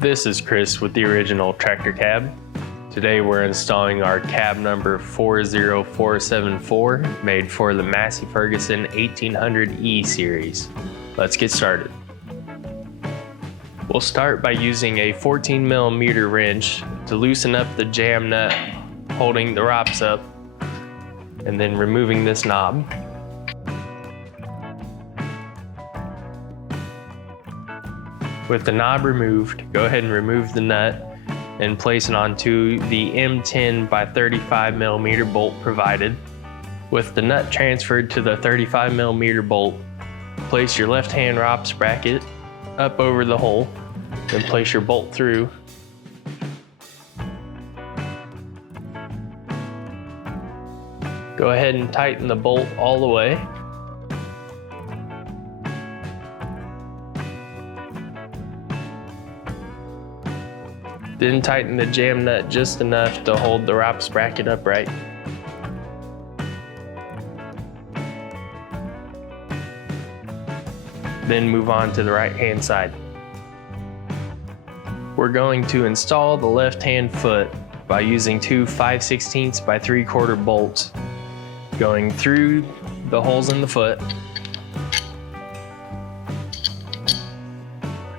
This is Chris with the original tractor cab. Today we're installing our cab number 40474 made for the Massey Ferguson 1800E series. Let's get started. We'll start by using a 14mm wrench to loosen up the jam nut holding the ROPS up, and then removing this knob. With the knob removed, go ahead and remove the nut and place it onto the M10 by 35mm bolt provided. With the nut transferred to the 35mm bolt, place your left hand ROPS bracket up over the hole, then place your bolt through. Go ahead and tighten the bolt all the way. Then tighten the jam nut just enough to hold the ROPS bracket upright. Then move on to the right hand side. We're going to install the left hand foot by using two 5/16 by 3/4 bolts, going through the holes in the foot,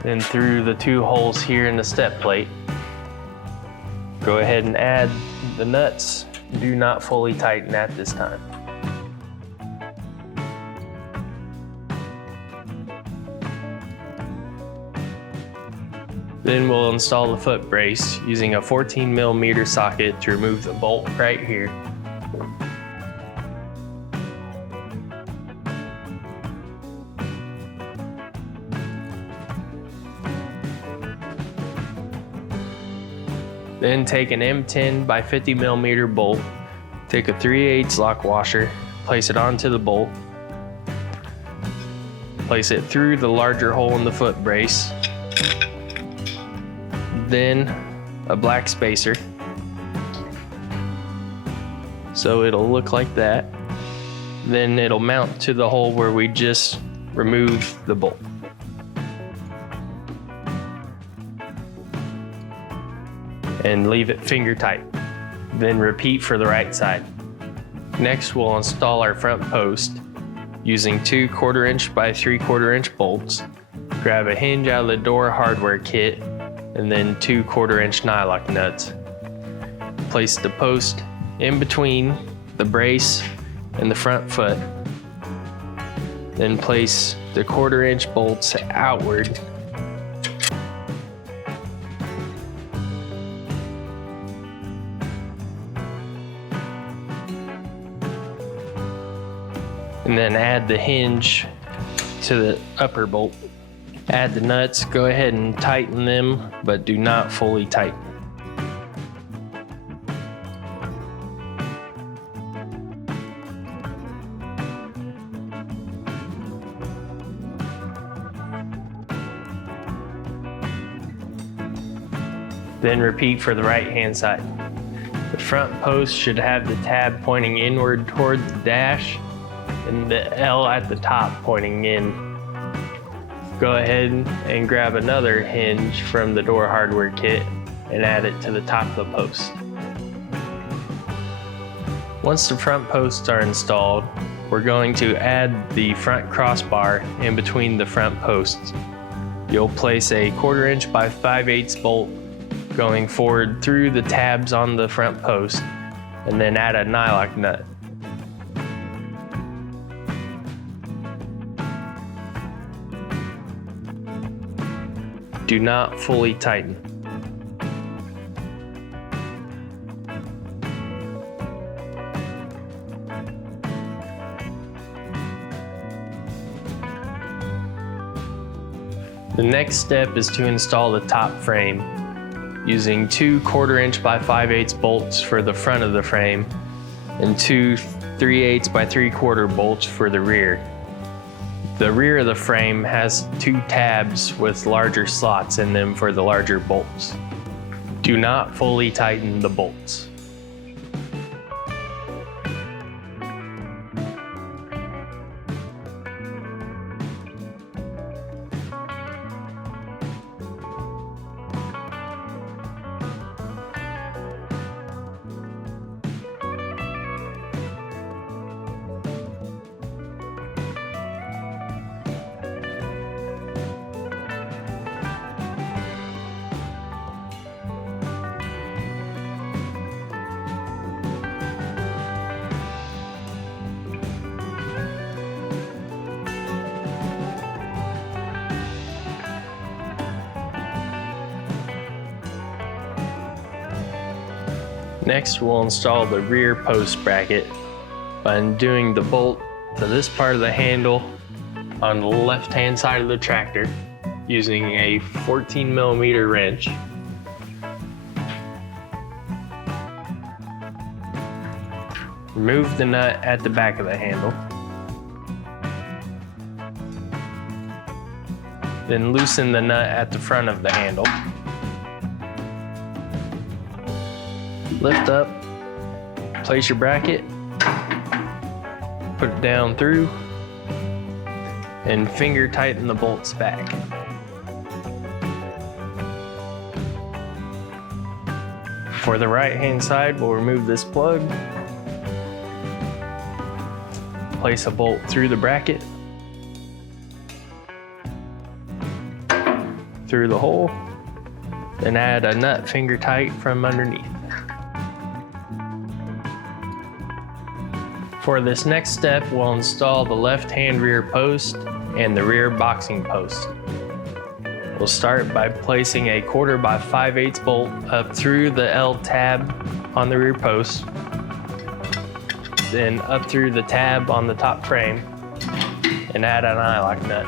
then through the two holes here in the step plate. Go ahead and add the nuts. Do not fully tighten at this time. Then we'll install the foot brace using a 14mm socket to remove the bolt right here. Then take an M10 by 50mm bolt, take a 3/8 lock washer, place it onto the bolt, place it through the larger hole in the foot brace, then a black spacer, so it'll look like that. Then it'll mount to the hole where we just removed the bolt. And leave it finger tight. Then repeat for the right side. Next, we'll install our front post using two 1/4" by 3/4" bolts. Grab a hinge out of the door hardware kit and then two 1/4" nylock nuts. Place the post in between the brace and the front foot. Then place the 1/4" bolts outward. And then add the hinge to the upper bolt. Add the nuts, go ahead and tighten them, but do not fully tighten. Then repeat for the right hand side. The front post should have the tab pointing inward toward the dash and the L at the top pointing in. Go ahead and grab another hinge from the door hardware kit and add it to the top of the post. Once the front posts are installed, we're going to add the front crossbar in between the front posts. You'll place a 1/4" by 5/8 bolt going forward through the tabs on the front post, and then add a nylock nut. Do not fully tighten. The next step is to install the top frame using two 1/4" by 5/8 bolts for the front of the frame and two 3/8 by 3/4 bolts for the rear. The rear of the frame has two tabs with larger slots in them for the larger bolts. Do not fully tighten the bolts. Next, we'll install the rear post bracket by undoing the bolt to this part of the handle on the left-hand side of the tractor using a 14mm wrench. Remove the nut at the back of the handle. Then loosen the nut at the front of the handle. Lift up, place your bracket, put it down through, and finger tighten the bolts back. For the right hand side, we'll remove this plug, place a bolt through the bracket, through the hole, then add a nut finger tight from underneath. For this next step, we'll install the left-hand rear post and the rear boxing post. We'll start by placing a 1/4 by 5/8 bolt up through the L tab on the rear post, then up through the tab on the top frame, and add an eye-lock nut.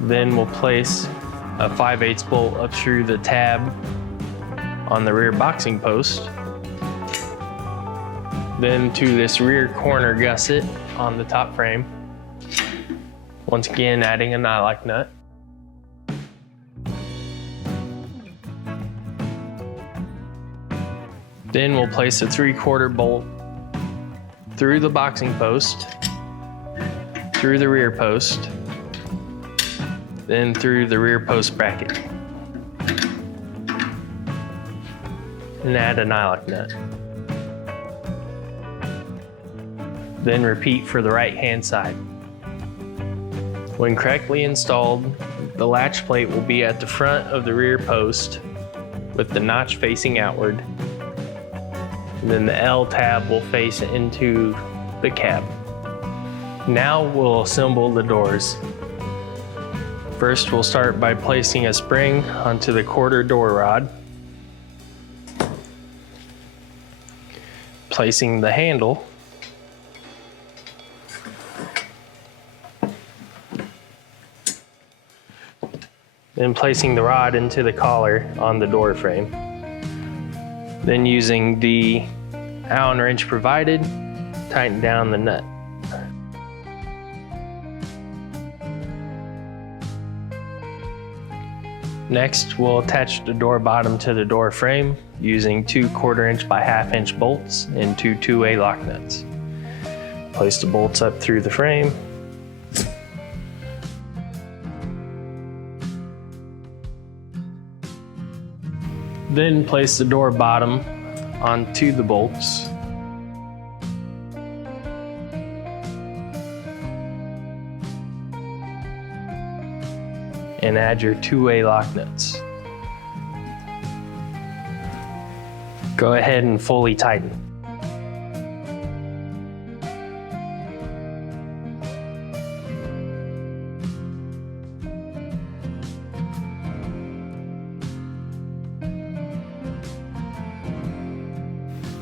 Then we'll place a 5/8 bolt up through the tab on the rear boxing post, then to this rear corner gusset on the top frame, once again adding an eye-lock nut. Then we'll place a 3/4 bolt through the boxing post, through the rear post, then through the rear post bracket, and add an eye-lock nut. Then repeat for the right hand side. When correctly installed, the latch plate will be at the front of the rear post with the notch facing outward. And then the L tab will face into the cab. Now we'll assemble the doors. First, we'll start by placing a spring onto the 1/4 door rod, placing the handle, then placing the rod into the collar on the door frame. Then using the Allen wrench provided, tighten down the nut. Next, we'll attach the door bottom to the door frame using 2 1/4" by 1/2" bolts and 2 2-way lock nuts. Place the bolts up through the frame. Then place the door bottom onto the bolts. And add your 2-way lock nuts. Go ahead and fully tighten.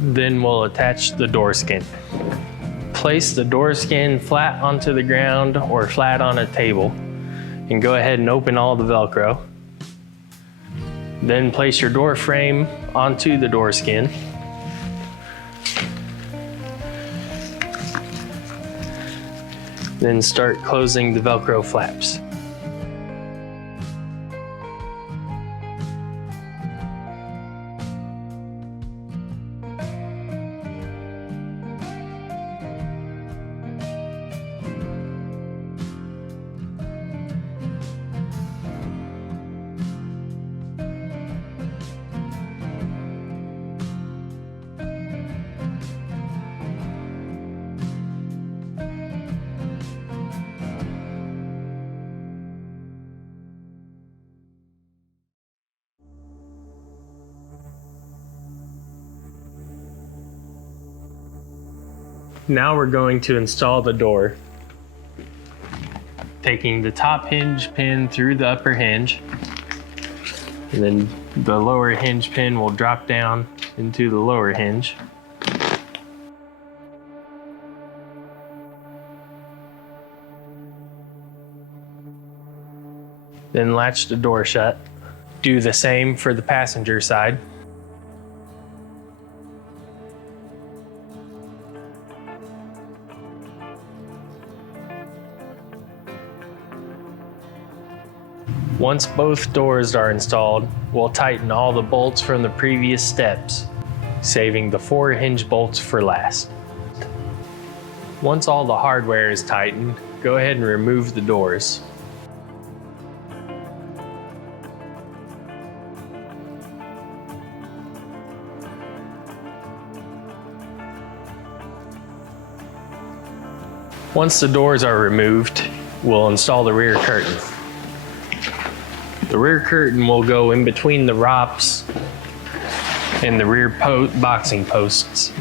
Then we'll attach the door skin. Place the door skin flat onto the ground or flat on a table, and go ahead and open all the Velcro. Then place your door frame onto the door skin. Then start closing the Velcro flaps. Now we're going to install the door. Taking the top hinge pin through the upper hinge, And then the lower hinge pin will drop down into the lower hinge. Then latch the door shut. Do the same for the passenger side. Once both doors are installed, we'll tighten all the bolts from the previous steps, saving the 4 hinge bolts for last. Once all the hardware is tightened, go ahead and remove the doors. Once the doors are removed, we'll install the rear curtain. The rear curtain will go in between the ROPs and the rear boxing posts.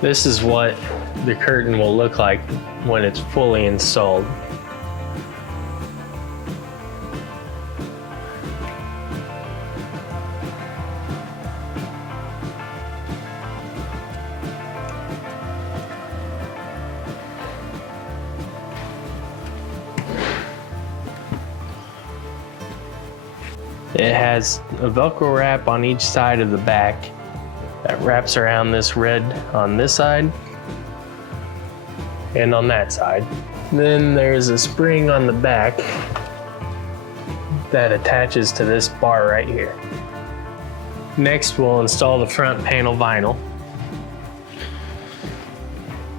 This is what the curtain will look like when it's fully installed. It has a Velcro wrap on each side of the back that wraps around this red on this side and on that side. Then there's a spring on the back that attaches to this bar right here. Next, we'll install the front panel vinyl.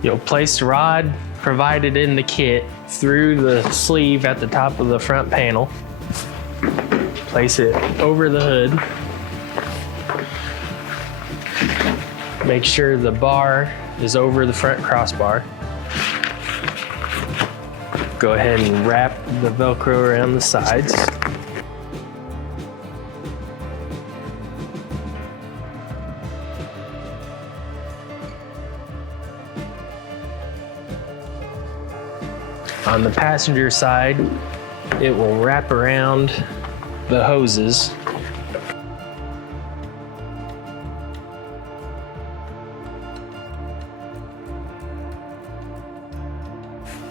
You'll place the rod provided in the kit through the sleeve at the top of the front panel. Place it over the hood. Make sure the bar is over the front crossbar. Go ahead and wrap the Velcro around the sides. On the passenger side, it will wrap around the hoses.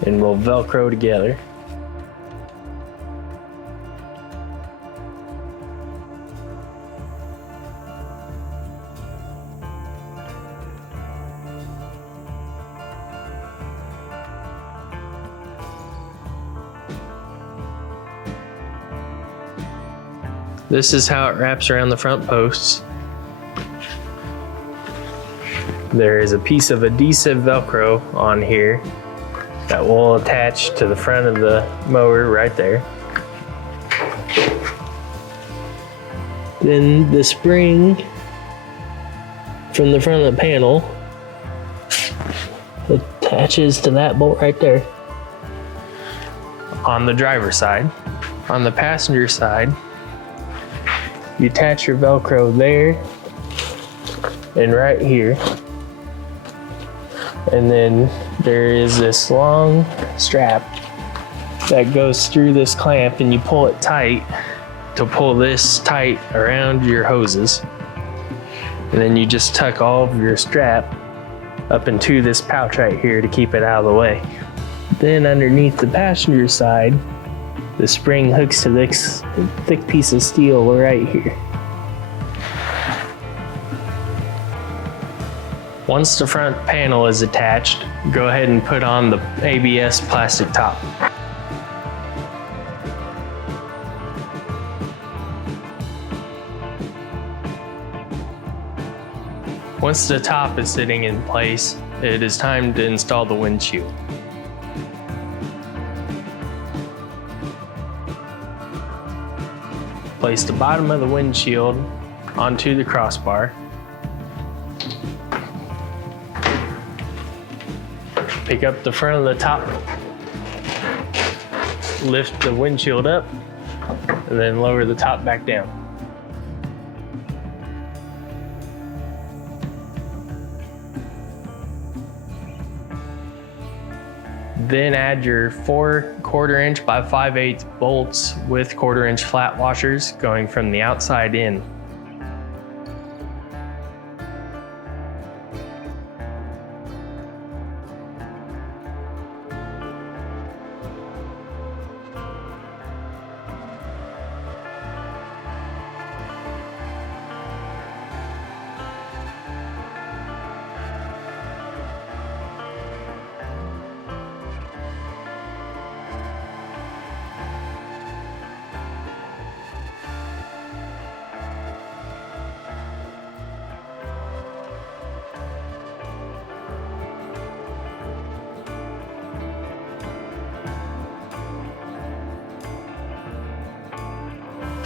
And we'll Velcro together. This is how it wraps around the front posts. There is a piece of adhesive Velcro on here that will attach to the front of the mower right there. Then the spring from the front of the panel attaches to that bolt right there on the driver's side. On the passenger side, you attach your Velcro there and right here. And then there is this long strap that goes through this clamp, and you pull it tight to pull this tight around your hoses. And then you just tuck all of your strap up into this pouch right here to keep it out of the way. Then underneath the passenger side, the spring hooks to this thick piece of steel right here. Once the front panel is attached, go ahead and put on the ABS plastic top. Once the top is sitting in place, it is time to install the windshield. Place the bottom of the windshield onto the crossbar. Pick up the front of the top, lift the windshield up, and then lower the top back down. Then add your 4 1/4" by 5/8 bolts with 1/4" flat washers going from the outside in.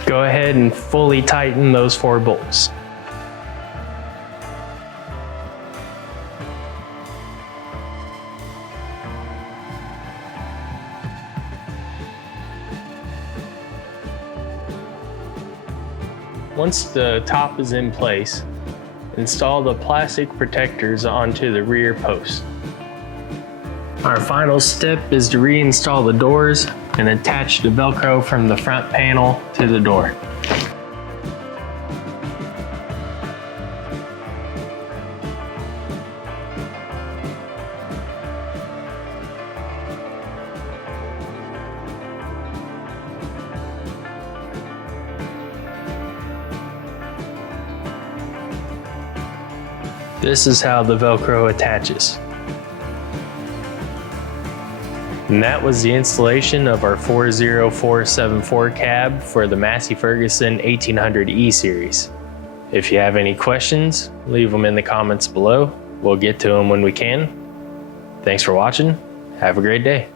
Go ahead and fully tighten those 4 bolts. Once the top is in place, install the plastic protectors onto the rear post. Our final step is to reinstall the doors and attach the Velcro from the front panel to the door. This is how the Velcro attaches. And that was the installation of our 40474 cab for the Massey Ferguson 1800E series. If you have any questions, leave them in the comments below. We'll get to them when we can. Thanks for watching. Have a great day.